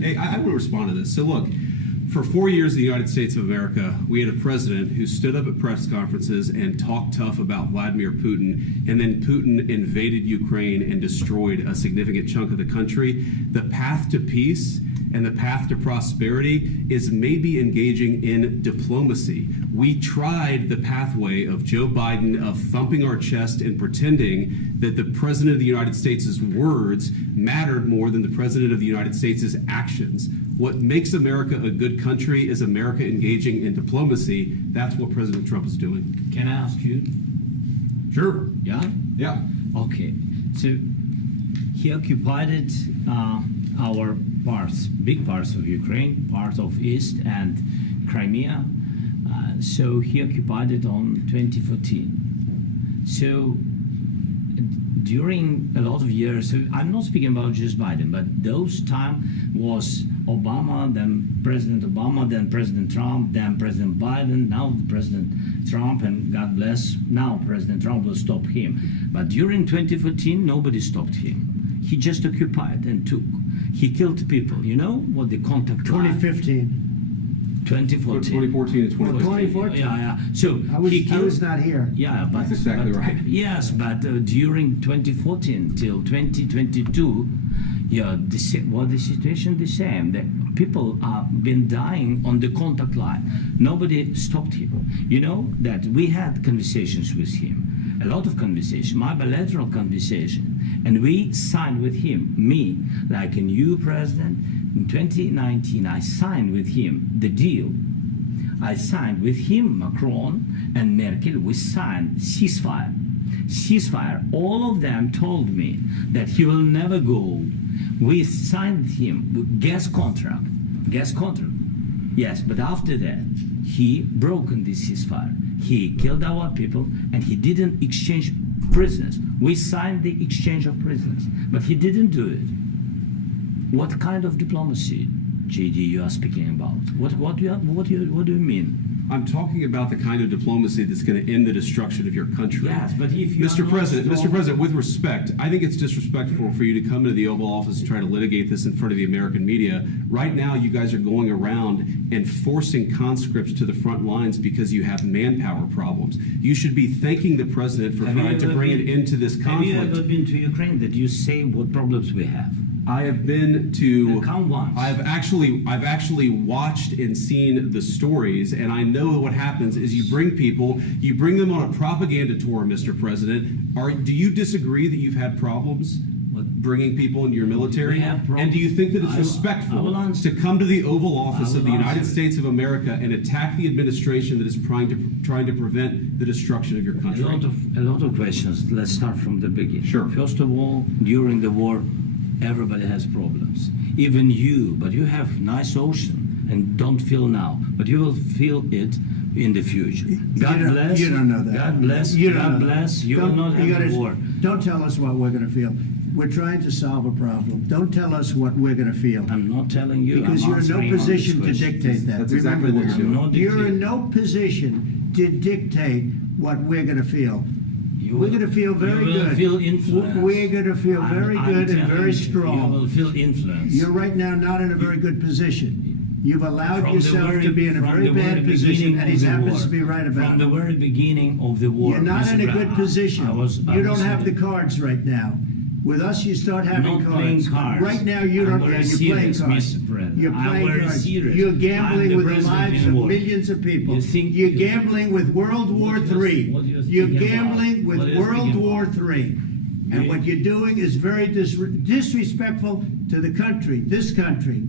Hey, I want to respond to this. So look, for 4 years in the United States of America, we had a president who stood up at press conferences and talked tough about Vladimir Putin, and then Putin invaded Ukraine and destroyed a significant chunk of the country. The path to peace and the path to prosperity is maybe engaging in diplomacy. We tried the pathway of Joe Biden of thumping our chest and pretending that the President of the United States' words mattered more than the President of the United States' actions. What makes America a good country is America engaging in diplomacy. That's what President Trump is doing. Can I ask you? Sure. Yeah? Yeah. Okay. So he occupied our parts, big parts of Ukraine, parts of East and Crimea. So he occupied it on 2014. So during a lot of years, so I'm not speaking about just Biden, but those time was Obama, then President Obama, then President Trump, then President Biden, now President Trump, and God bless, now President Trump will stop him. But during 2014, nobody stopped him. He just occupied and took. He killed people. You know what the contact line? 2015. 2014 2014. and 2014. 2014. Yeah. So I was, he killed, I was not here. yeah, but That's exactly right. Yes, but during 2014 till 2022, yeah, the situation the same. The people have been dying on the contact line. Nobody stopped him. You know that we had conversations with him, a lot of conversation, my bilateral conversation, and we signed with him. Me, like a new president, in 2019, I signed with him the deal. I signed with him, Macron and Merkel. We signed ceasefire. Ceasefire. All of them told me that he will never go. We signed him with gas contract. Gas contract. Yes, but after that, he broken this ceasefire. He killed our people and he didn't exchange prisoners. We signed the exchange of prisoners, but he didn't do it. What kind of diplomacy, JD, you are speaking about? What do you mean? I'm talking about the kind of diplomacy that's going to end the destruction of your country. Yes, but if you Mr. President, with respect, I think it's disrespectful for you to come into the Oval Office and try to litigate this in front of the American media. Right now, you guys are going around and forcing conscripts to the front lines because you have manpower problems. You should be thanking the President for trying to bring an end to this conflict. Have you ever been to Ukraine that you say what problems we have? I have been to. Count once. I've actually watched and seen the stories, and I know what happens is you bring them on a propaganda tour, Mr. President. Do you disagree that you've had problems bringing people into your military? We have problems. And do you think that it's respectful to come to the Oval Office of the United States of America and attack the administration that is trying to prevent the destruction of your country? A lot of questions. Let's start from the beginning. Sure. First of all, during the war, everybody has problems. Even you, but you have nice ocean and don't feel now, but you will feel it in the future. God bless. You don't know that. God bless. You God bless. You will not have a war. Don't tell us what we're going to feel. We're trying to solve a problem. Don't tell us what we're going to feel. I'm not telling you. Because you're in no position to dictate that. That's exactly what you're doing. You're in no position to dictate what we're going to feel. We're going to feel very good. You will feel influence. We're going to feel very good and very strong. You will feel influence. You're right now not in a very good position. You've allowed yourself to be in a very bad position, and he happens to be right about it. From the very beginning of the war. You're not in a good position. You don't have the cards right now. With us, you start having cards. Right now, you don't. You're playing cards. You're playing cards. You're gambling with the lives of millions of people. You're gambling with World War III. You're gambling with World War III. And what you're doing is very disrespectful to the country, this country,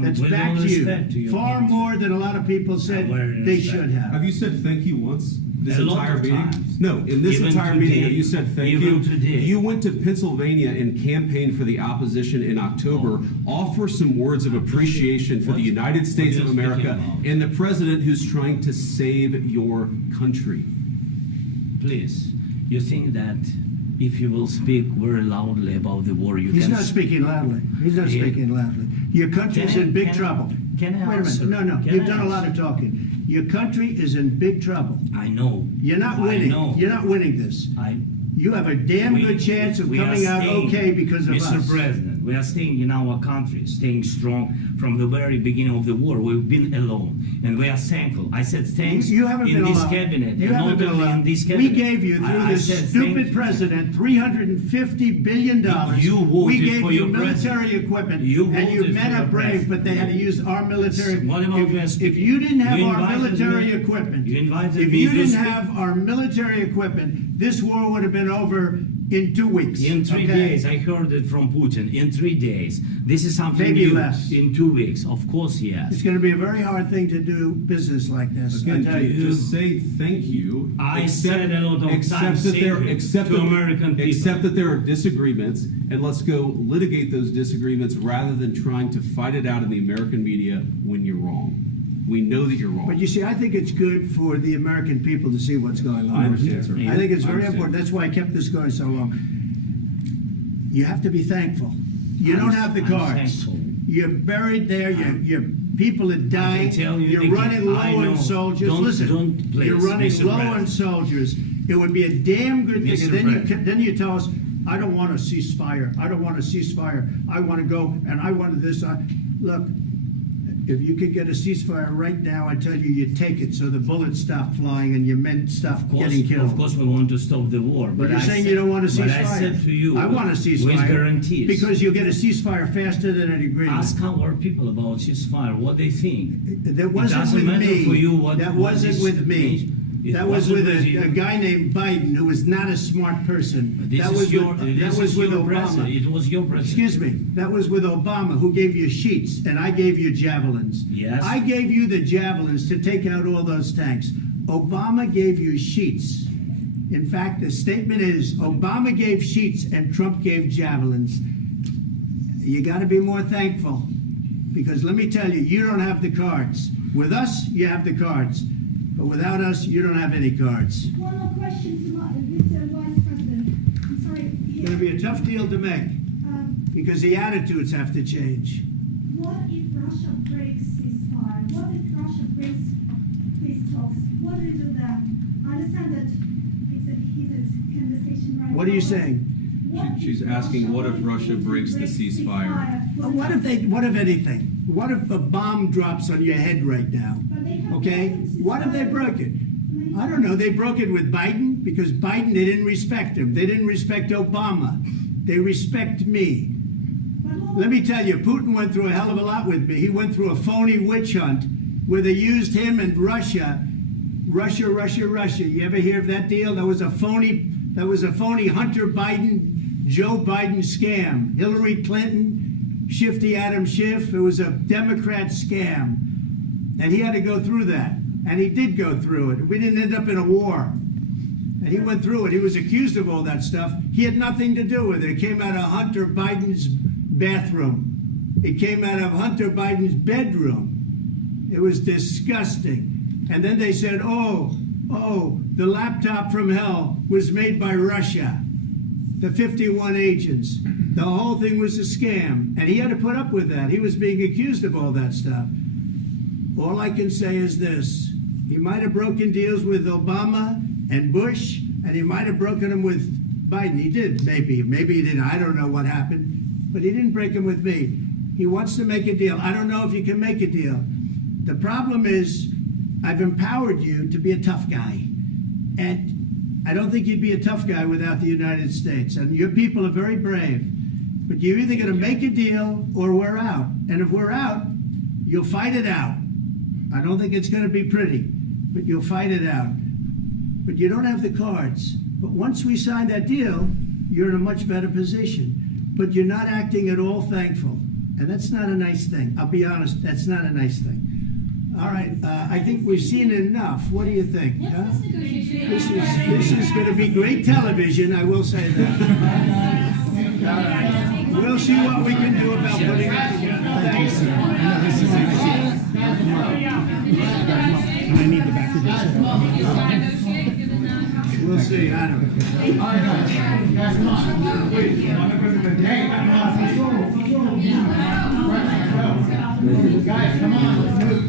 that's back to you. Far more than a lot of people said they should have. Have you said thank you once? This entire meeting? Times. No, in this Even entire today. meeting, have you said thank Even you? today. You went to Pennsylvania and campaigned for the opposition in October. Offer some words of appreciation for the United States of America and the president who's trying to save your country. Please, you think that if you will speak very loudly about the war, you He's can... not speaking loudly. He's not speaking loudly. Your country's in big trouble. Can I Wait a answer? minute. No, Can you've I done a lot of answer? talking. Your country is in big trouble. I know. You're not I winning. know. You're not winning this. You have a damn good chance of coming out okay because of us. Mr. President, We are staying in our country, staying strong from the very beginning of the war. We've been alone, and we are thankful. I said thanks You haven't in been this alone. cabinet, You and haven't not been only alone. in this We cabinet. gave you, through I this said stupid thank you. president, $350 billion. You voted we gave for you your military president. equipment, You and you voted men for are your brave, president. but they had to use our military. What about West? If you didn't have You our invited military me- equipment, you invited if me you to didn't speak. have our military equipment, this war would have been over in 2 weeks. In 3 okay? days, I heard it from Putin. In 3 days, this is something Maybe new. less. In 2 weeks, of course, It's yes. going to be a very hard thing to do business like this. I Again, tell you. just say thank you. I said a lot of accept times that there, thank you accept to that, American people. accept that there are disagreements, and let's go litigate those disagreements rather than trying to fight it out in the American media when you're wrong. We know that you're wrong. But you see, I think it's good for the American people to see what's going on. I understand, sir. I think it's I very understand. important. That's why I kept this going so long. You have to be thankful. You I'm- don't have the I'm cards. thankful. You're buried there. Your people are dying. tell you You're again, running low I know. on soldiers. Don't- Listen, don't please, you're running Mr. low President. on soldiers. It would be a damn good thing. Mr. And then President. then you tell us, I don't want a ceasefire. I don't want a ceasefire. I want to go and I wanted this. Look, if you could get a ceasefire right now, I tell you, you take it so the bullets stop flying and your men stop getting killed. Of course, we want to stop the war. But you're I saying said- you don't want a ceasefire. But I said to you, I want a ceasefire. with guarantees. Because you'll get a ceasefire faster than an agreement. Ask our people about ceasefire, what they think. That wasn't doesn't with matter me. for you what- That what wasn't is- with me. It That was with wasn't with you. a guy named Biden who was not a smart person. This That is was your, with, this that was is with your president. Obama. It was your president. Excuse me. That was with Obama, who gave you sheets, and I gave you javelins. Yes. I gave you the javelins to take out all those tanks. Obama gave you sheets. In fact, the statement is Obama gave sheets and Trump gave javelins. You got to be more thankful, because let me tell you, you don't have the cards. With us, you have the cards. But without us, you don't have any cards. One more question to Mr. Vice President. I'm sorry. It's going to be a tough deal to make, because the attitudes have to change. What if Russia breaks ceasefire? What if Russia breaks peace talks? What do you do then? I understand that it's a heated conversation right now. What are you saying? What She's if asking, what if Russia breaks the ceasefire? What if anything? What if a bomb drops on your head right now? But they have Okay? broken What if they ceasefire. broke it? I don't know. They broke it with Biden, because Biden, they didn't respect him. They didn't respect Obama. They respect me. But what- Let me tell you, Putin went through a hell of a lot with me. He went through a phony witch hunt where they used him and Russia. Russia. You ever hear of that deal? That was a phony Hunter Biden, Joe Biden scam. Hillary Clinton, Shifty Adam Schiff. It was a Democrat scam. And he had to go through that. And he did go through it. We didn't end up in a war. And he went through it. He was accused of all that stuff. He had nothing to do with it. It came out of Hunter Biden's bathroom. It came out of Hunter Biden's bedroom. It was disgusting. And then they said, oh, the laptop from hell was made by Russia. The 51 agents. The whole thing was a scam. And he had to put up with that. He was being accused of all that stuff. All I can say is this. He might have broken deals with Obama and Bush, and he might have broken them with Biden. He did, maybe. Maybe he didn't. I don't know what happened. But he didn't break them with me. He wants to make a deal. I don't know if you can make a deal. The problem is, I've empowered you to be a tough guy. And I don't think you'd be a tough guy without the United States. And your people are very brave. But you're either going to make a deal or we're out. And if we're out, you'll fight it out. I don't think it's going to be pretty, but you'll fight it out. But you don't have the cards. But once we sign that deal, you're in a much better position. But you're not acting at all thankful. And that's not a nice thing. I'll be honest, that's not a nice thing. All right, I think we've seen enough. What do you think? Huh? This is going to be great television, I will say that. All right. We'll see what we can do about putting it together. Thanks. And I need the back of this. We'll see. I don't know. Guys, come on.